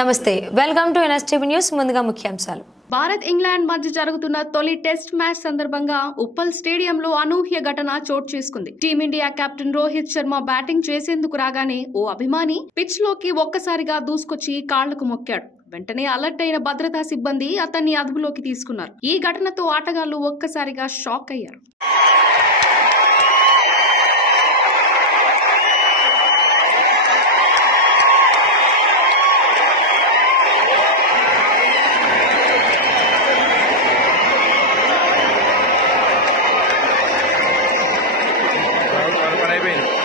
నమస్తే welcome to NSTV news ముందుగా ముఖ్యాంశాలు. భారత్ ఇంగ్లాండ్ మధ్య జరుగుతున్న తొలి టెస్ట్ మ్యాచ్ సందర్భంగా ఉప్పల్ స్టేడియంలో అనూహ్య ఘటన చోటు చేసుకుంది. Team India captain Rohit Sharma batting చేసేందుకు రాగానే ఓ అభిమాని పిచ్లోకి ఒక్కసారిగా దూసుకొచ్చి కాళ్ళకు మొక్కాడు. వెంటనే అలర్ట్ అయిన భద్రతా సిబ్బంది అతన్ని అదుపులోకి తీసుకున్నారు. ఈ ఘటనతో ఆటగాళ్ళు ఒక్కసారిగా షాక్ అయ్యారు. agreement.